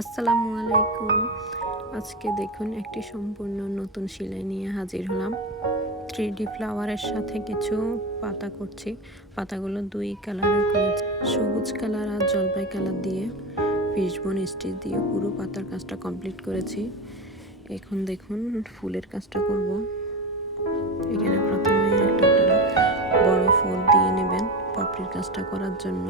আসসালামু আলাইকুম। আজকে দেখুন একটি সম্পূর্ণ নতুন সেলাই নিয়ে হাজির হলাম। থ্রি ডি ফ্লাওয়ারের সাথে কিছু পাতা করছি। পাতাগুলো দুই কালারের করেছি সবুজ কালার আর জলপাই কালার দিয়ে ফিশবোন স্টিচ দিয়ে পুরো পাতার কাজটা কমপ্লিট করেছি। এখন দেখুন ফুলের কাজটা করব। এখানে প্রথমে একটা বড় ফুল দিয়ে নেবেন পাপড়ির কাজটা করার জন্য।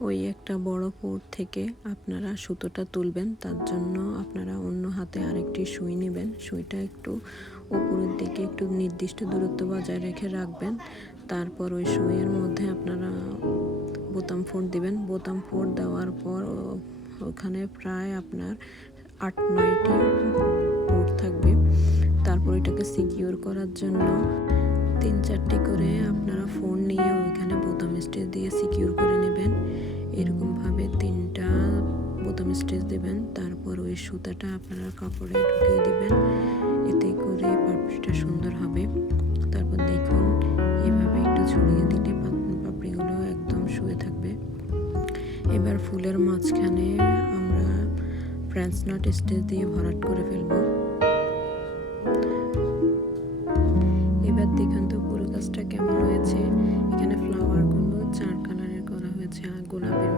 ওই একটা বড় পোর থেকে আপনারা সুতোটা তুলবেন, তার জন্য আপনারা অন্য হাতে আরেকটি সুই নেবেন। সুইটা একটু উপরের দিকে একটু নির্দিষ্ট দূরত্ব বজায় রেখে রাখবেন। তারপর ওই সুইয়ের মধ্যে আপনারা বোতাম ফোড় দিবেন। বোতাম ফোড় দেওয়ার পর ওখানে প্রায় আপনার আট, নয়টি পোর থাকবে। তারপর এটাকে সিকিউর করার জন্য তিন, চারটি করে আপনারা ফোন নিয়ে ওইখানে বোতাম স্টেজ দিয়ে সিকিউর এরকমভাবে তিনটা প্রথম স্টেচ দেবেন, তারপর ওই সুতাটা আপনারা কাপড়ে ঢুকিয়ে দিবেন। এতে করে পাপড়িটা সুন্দর হবে। তারপর দেখুন, এভাবে একটু ছড়িয়ে দিলে পাপড়িগুলো একদম শুয়ে থাকবে। এবার ফুলের মাঝখানে আমরা ফ্রেঞ্চ নাট স্টেচ দিয়ে ভরাট করে ফেলব। এবার দেখুন তো পুরো গাছটা কেমন হয়েছে। এখানে ফ্লাওয়ারগুলো চার কালারের করা হয়েছে, আর গোলাপের